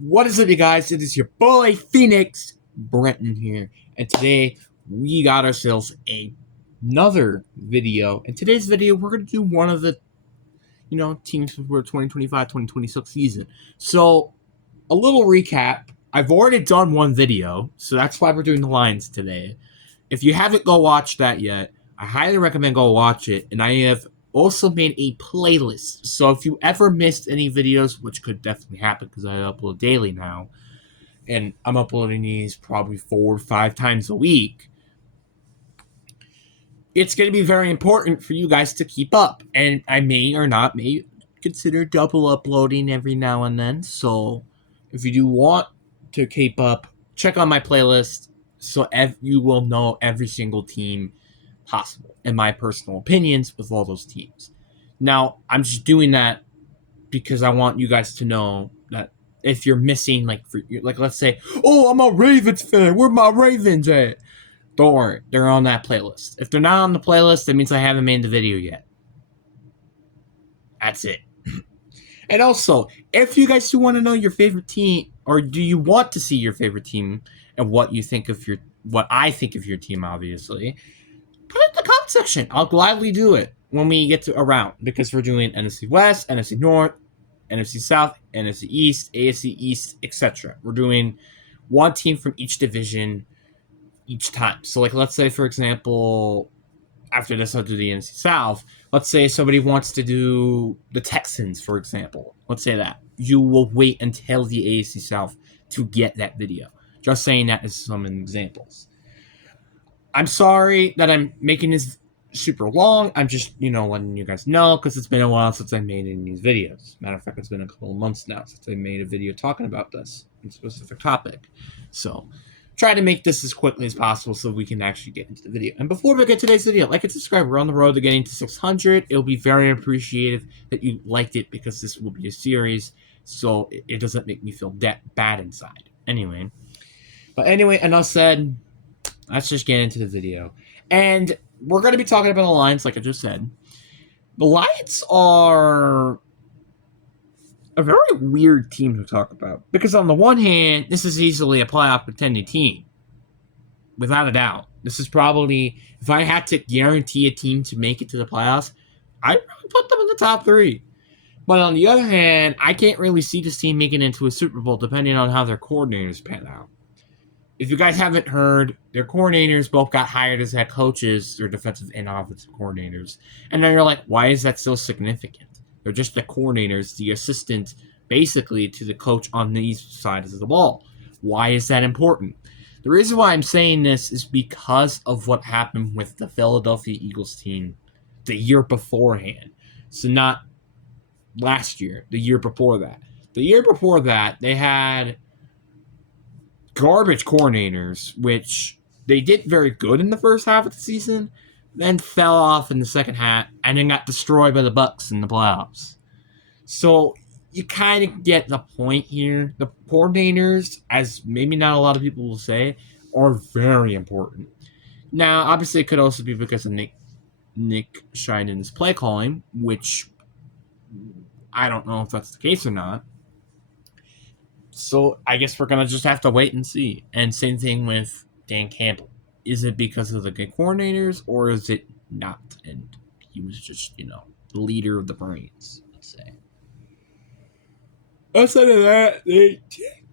What is up, you guys? It is your boy Phoenix Brenton here, and today we got ourselves another video. In today's video, we're gonna do one of the teams for 2025-2026 season. So, a little recap. I've already done one video, so that's why we're doing the lines today. If you haven't go watch that yet, I highly recommend go watch it. And I have also made a playlist. So if you ever missed any videos, which could definitely happen because I upload daily now, and I'm uploading these probably 4 or 5 times a week, it's going to be very important for you guys to keep up. And I may or not may consider double uploading every now and then. So if you do want to keep up, check out my playlist so you will know every single team possible and my personal opinions with all those teams. Now, I'm just doing that because I want you guys to know that if you're missing, like let's say, oh, I'm a Ravens fan, where my Ravens at? Don't worry, they're on that playlist. If they're not on the playlist, that means I haven't made the video yet. That's it. And also, if you guys do want to know your favorite team, or do you want to see your favorite team and what I think of your team, obviously, put it in the comment section. I'll gladly do it when we get to around, because we're doing NFC West, NFC North, NFC South, NFC East, AFC East, etc. We're doing one team from each division each time. So, like, let's say, for example, after this, I'll do the NFC South. Let's say somebody wants to do the Texans, for example. Let's say that. You will wait until the AFC South to get that video. Just saying that as some examples. I'm sorry that I'm making this super long. I'm just, letting you guys know because it's been a while since I made any of these videos. Matter of fact, it's been a couple of months now since I made a video talking about this specific topic. So, try to make this as quickly as possible so we can actually get into the video. And before we get to today's video, like and subscribe. We're on the road to getting to 600. It'll be very appreciated that you liked it because this will be a series, so it doesn't make me feel that bad inside. Anyway, enough said. Let's just get into the video. And we're going to be talking about the Lions, like I just said. The Lions are a very weird team to talk about. Because on the one hand, this is easily a playoff contending team. Without a doubt. This is probably, if I had to guarantee a team to make it to the playoffs, I'd probably put them in the top 3. But on the other hand, I can't really see this team making it into a Super Bowl depending on how their coordinators pan out. If you guys haven't heard, their coordinators both got hired as head coaches, their defensive and offensive coordinators. And then you're like, why is that so significant? They're just the coordinators, the assistant, basically, to the coach on these sides of the ball. Why is that important? The reason why I'm saying this is because of what happened with the Philadelphia Eagles team the year beforehand. So not last year, the year before that. The year before that, they had garbage coordinators, which they did very good in the first half of the season, then fell off in the second half, and then got destroyed by the Bucs in the playoffs. So you kind of get the point here. The coordinators, as maybe not a lot of people will say, are very important. Now, obviously, it could also be because of Nick Scheinen's play calling, which I don't know if that's the case or not. So I guess we're going to just have to wait and see. And same thing with Dan Campbell. Is it because of the good coordinators or is it not? And he was just, the leader of the brains, let's say. Outside of that, they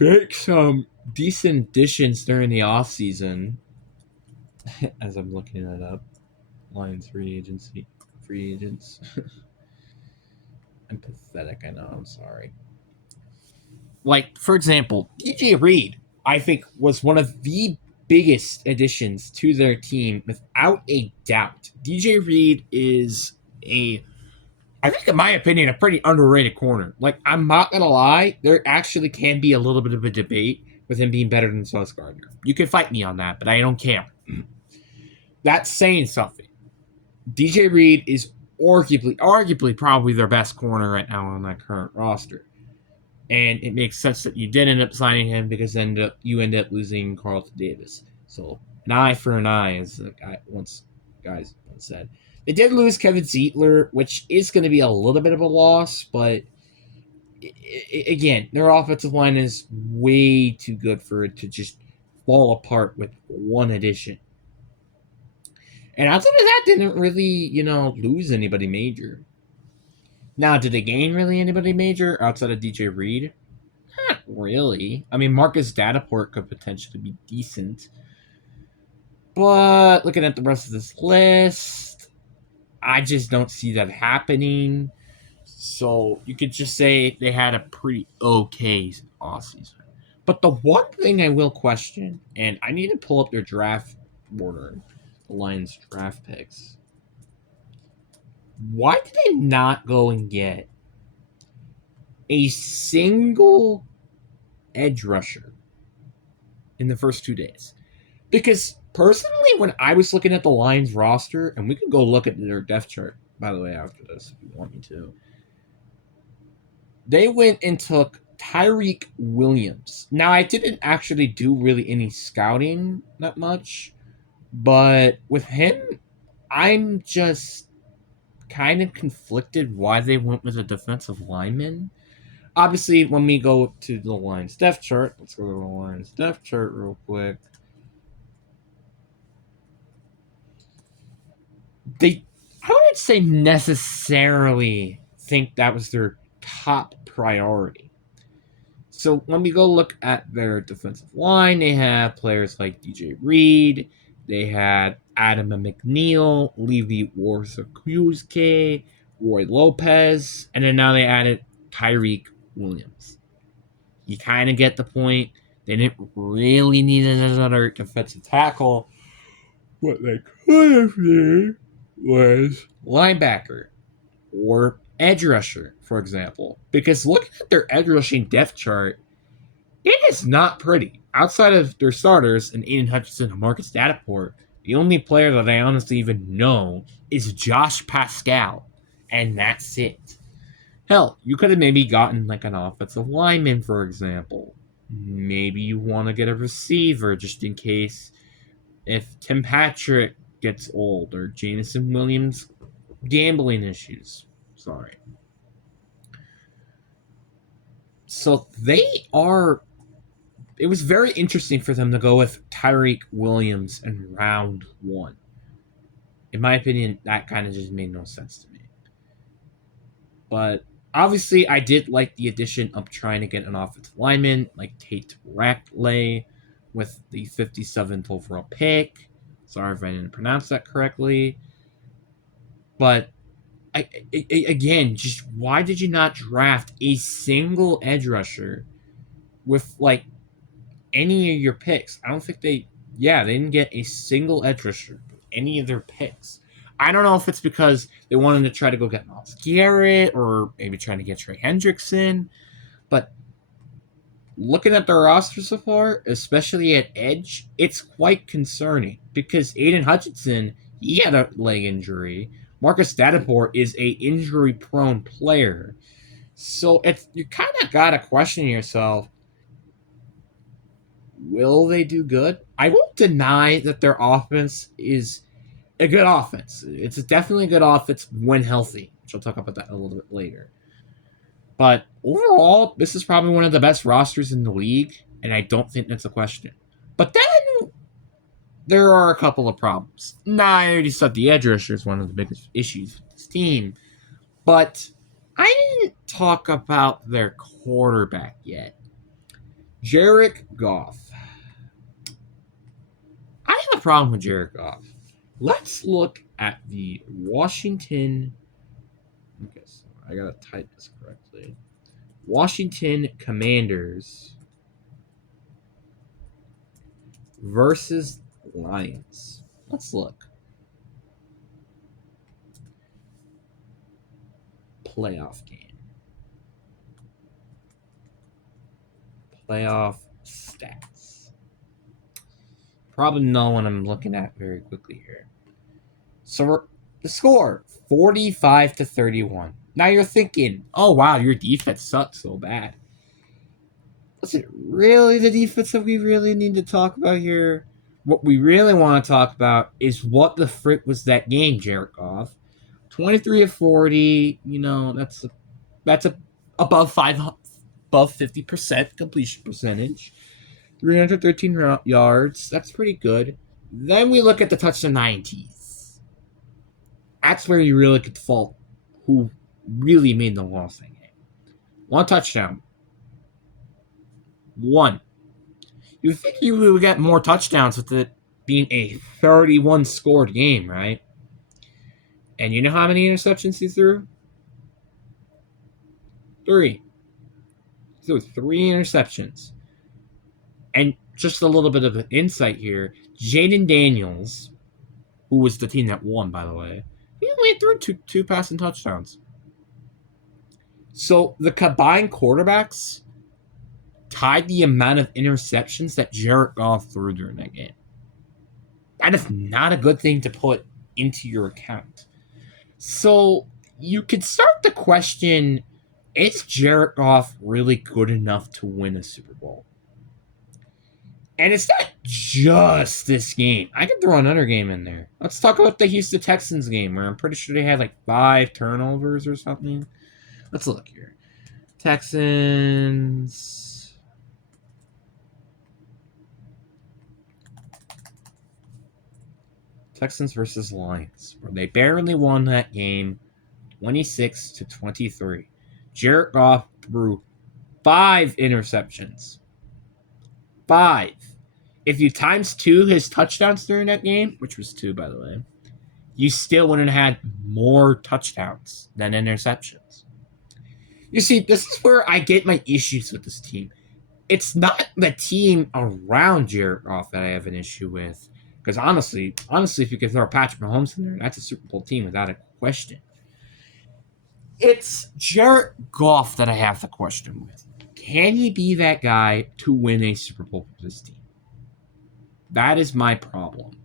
make some decent additions during the offseason. As I'm looking that up. Lions free agents. I'm pathetic, I know, I'm sorry. Like, for example, DJ Reed, I think, was one of the biggest additions to their team, without a doubt. DJ Reed is I think, in my opinion, a pretty underrated corner. Like, I'm not going to lie, there actually can be a little bit of a debate with him being better than Sauce Gardner. You can fight me on that, but I don't care. That's saying something. DJ Reed is arguably probably their best corner right now on that current roster. And it makes sense that you did end up signing him because you end up losing Carlton Davis. So, an eye for an eye, as guys once said. They did lose Kevin Zeitler, which is going to be a little bit of a loss, but again, their offensive line is way too good for it to just fall apart with one addition. And outside of that, didn't really, lose anybody major. Now, did they gain really anybody major outside of DJ Reed? Not really. I mean, Marcus Dataport could potentially be decent. But looking at the rest of this list, I just don't see that happening. So you could just say they had a pretty okay offseason. But the one thing I will question, and I need to pull up their draft order, the Lions draft picks. Why did they not go and get a single edge rusher in the first 2 days? Because personally, when I was looking at the Lions roster, and we can go look at their depth chart, by the way, after this, if you want me to, they went and took Tyreek Williams. Now, I didn't actually do really any scouting that much, but with him, I'm just kind of conflicted why they went with a defensive lineman. Obviously, when we go to the Lions depth chart, let's go to the Lions depth chart real quick. I wouldn't say necessarily think that was their top priority. So when we go look at their defensive line, they have players like DJ Reed, they had Adam McNeil, Levi Warzakowski, Roy Lopez, and then now they added Tyreek Williams. You kind of get the point. They didn't really need another defensive tackle. What they could have needed was linebacker or edge rusher, for example. Because looking at their edge rushing depth chart, it is not pretty. Outside of their starters and Aiden Hutchinson and Marcus Dataport, the only player that I honestly even know is Josh Pascal. And that's it. Hell, you could have maybe gotten like an offensive lineman, for example. Maybe you want to get a receiver just in case if Tim Patrick gets old or Jameson Williams gambling issues. Sorry. So it was very interesting for them to go with Tyreek Williams in round 1. In my opinion, that kind of just made no sense to me. But obviously, I did like the addition of trying to get an offensive lineman like Tate Rackley with the 57th overall pick. Sorry if I didn't pronounce that correctly. But again, just why did you not draft a single edge rusher with like any of your picks? I don't think they didn't get a single edge rusher with any of their picks. I don't know if it's because they wanted to try to go get Myles Garrett or maybe trying to get Trey Hendrickson, but looking at their roster so far, especially at edge, it's quite concerning because Aiden Hutchinson, he had a leg injury. Marcus Dataport is a injury-prone player. So you kind of got to question yourself, will they do good? I won't deny that their offense is a good offense. It's definitely a good offense when healthy, which I'll talk about that a little bit later. But overall, this is probably one of the best rosters in the league, and I don't think that's a question. But then there are a couple of problems. I already said the edge rusher is one of the biggest issues with this team, but I didn't talk about their quarterback yet. Jared Goff. I have a problem with Jared Goff. Let's look at the Washington. Okay, so I gotta type this correctly. Washington Commanders versus Lions. Let's look. Playoff game. Playoff stats. Probably know what I'm looking at very quickly here. So the score 45-31. Now you're thinking, oh wow, your defense sucks so bad. Was it really the defense that we really need to talk about here? What we really want to talk about is what the frick was that game, Jared Goff. 23 of 40, that's a above 50% completion percentage, 313 yards. That's pretty good. Then we look at the touchdown 90s. That's where you really could fault who really made the loss that game. One touchdown. One. You think you would get more touchdowns with it being a 31 scored game, right? And you know how many interceptions he threw? Three. He threw 3 interceptions. And just a little bit of an insight here. Jaden Daniels, who was the team that won, by the way, he only threw two passing touchdowns. So the combined quarterbacks tied the amount of interceptions that Jared Goff threw during that game. That is not a good thing to put into your account. So you could start to question, is Jared Goff really good enough to win a Super Bowl? And it's not just this game. I could throw another game in there. Let's talk about the Houston Texans game, where I'm pretty sure they had like 5 turnovers or something. Let's look here. Texans. Texans versus Lions, where they barely won that game 26-23. Jared Goff threw 5 interceptions. 5. If you times 2 his touchdowns during that game, which was 2 by the way, you still wouldn't have had more touchdowns than interceptions. You see, this is where I get my issues with this team. It's not the team around Jared Goff that I have an issue with. Because honestly, if you could throw Patrick Mahomes in there, that's a Super Bowl team without a question. It's Jared Goff that I have the question with. Can he be that guy to win a Super Bowl for this team? That is my problem.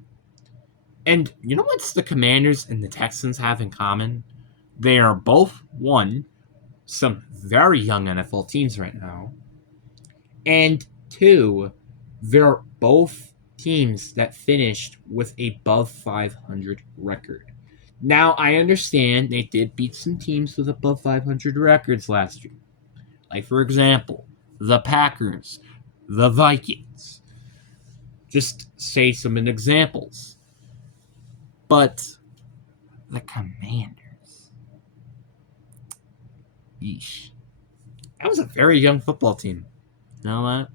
And you know what's the Commanders and the Texans have in common? They are both, one, some very young NFL teams right now. And 2, they're both teams that finished with a above 500 record. Now, I understand they did beat some teams with above 500 records last year. Like, for example, the Packers, the Vikings. Just say some examples. But the Commanders. Yeesh. That was a very young football team. You know that?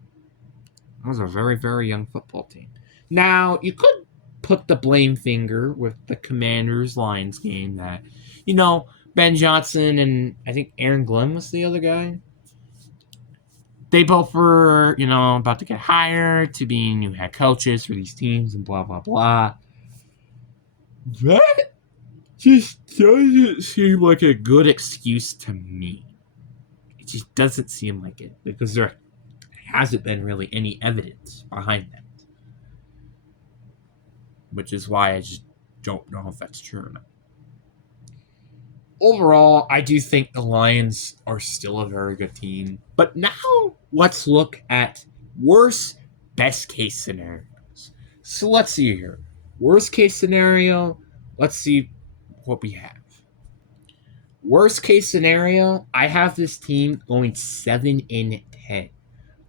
That was a very, very young football team. Now, you could put the blame finger with the Commanders Lions game that, Ben Johnson and I think Aaron Glenn was the other guy. They both were, about to get hired to be new head coaches for these teams and blah, blah, blah. That just doesn't seem like a good excuse to me. It just doesn't seem like it because there hasn't been really any evidence behind that. Which is why I just don't know if that's true or not. Overall, I do think the Lions are still a very good team. But now, let's look at worst, best case scenarios. So let's see here. Worst case scenario, let's see what we have. Worst case scenario, I have this team going 7-10.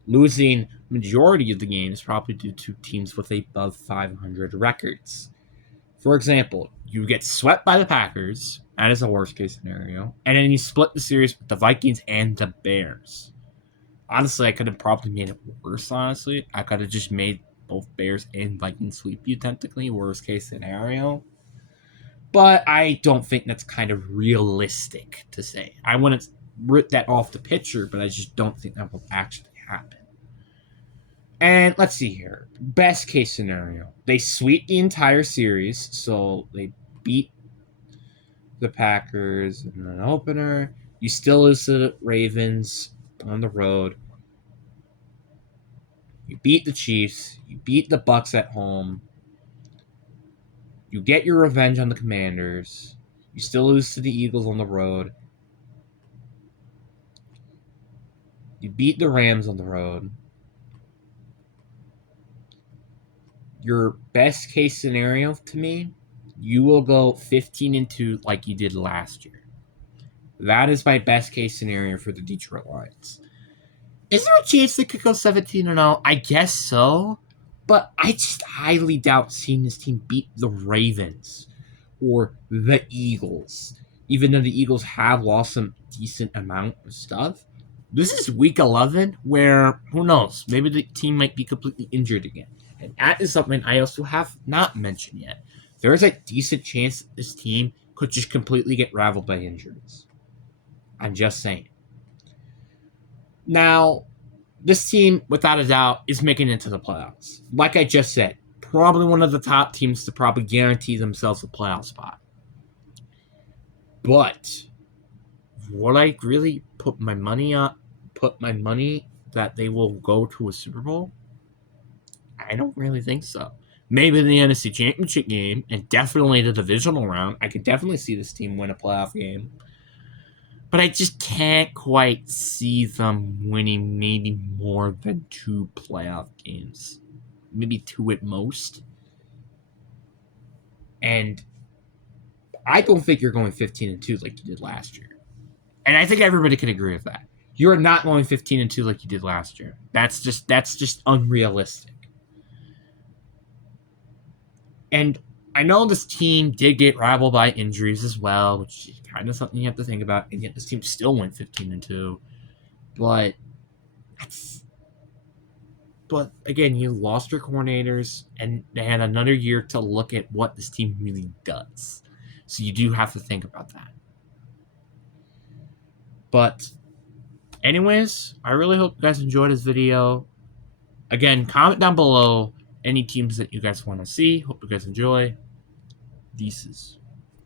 Losing majority of the games probably due to teams with above 500 records. For example, you get swept by the Packers. That is a worst case scenario. And then you split the series with the Vikings and the Bears. Honestly, I could have probably made it worse, honestly. I could have just made both Bears and Vikings sweep you, technically. Worst case scenario. But I don't think that's kind of realistic to say. I wouldn't rip that off the picture, but I just don't think that will actually happen. And let's see here. Best case scenario. They sweep the entire series, so they beat the Packers in an opener. You still lose to the Ravens on the road. You beat the Chiefs. You beat the Bucks at home. You get your revenge on the Commanders. You still lose to the Eagles on the road. You beat the Rams on the road. Your best case scenario to me, you will go 15-2 like you did last year. That is my best case scenario for the Detroit Lions. Is there a chance they could go 17-0? I guess so. But I just highly doubt seeing this team beat the Ravens or the Eagles. Even though the Eagles have lost some decent amount of stuff. This is week 11 where, who knows, maybe the team might be completely injured again. And that is something I also have not mentioned yet. There is a decent chance that this team could just completely get raveled by injuries. I'm just saying. Now, this team, without a doubt, is making it into the playoffs. Like I just said, probably one of the top teams to probably guarantee themselves a playoff spot. But would I really put my money that they will go to a Super Bowl? I don't really think so. Maybe the NFC Championship game and definitely the divisional round. I could definitely see this team win a playoff game. But I just can't quite see them winning maybe more than 2 playoff games. Maybe 2 at most. And I don't think you're going 15-2 like you did last year. And I think everybody can agree with that. You're not going 15-2 like you did last year. That's just unrealistic. And I know this team did get rivaled by injuries as well, which is kind of something you have to think about. And yet this team still went 15-2. But again, you lost your coordinators, and they had another year to look at what this team really does. So you do have to think about that. But anyways, I really hope you guys enjoyed this video. Again, comment down below any teams that you guys want to see. Hope you guys enjoy. Deuces.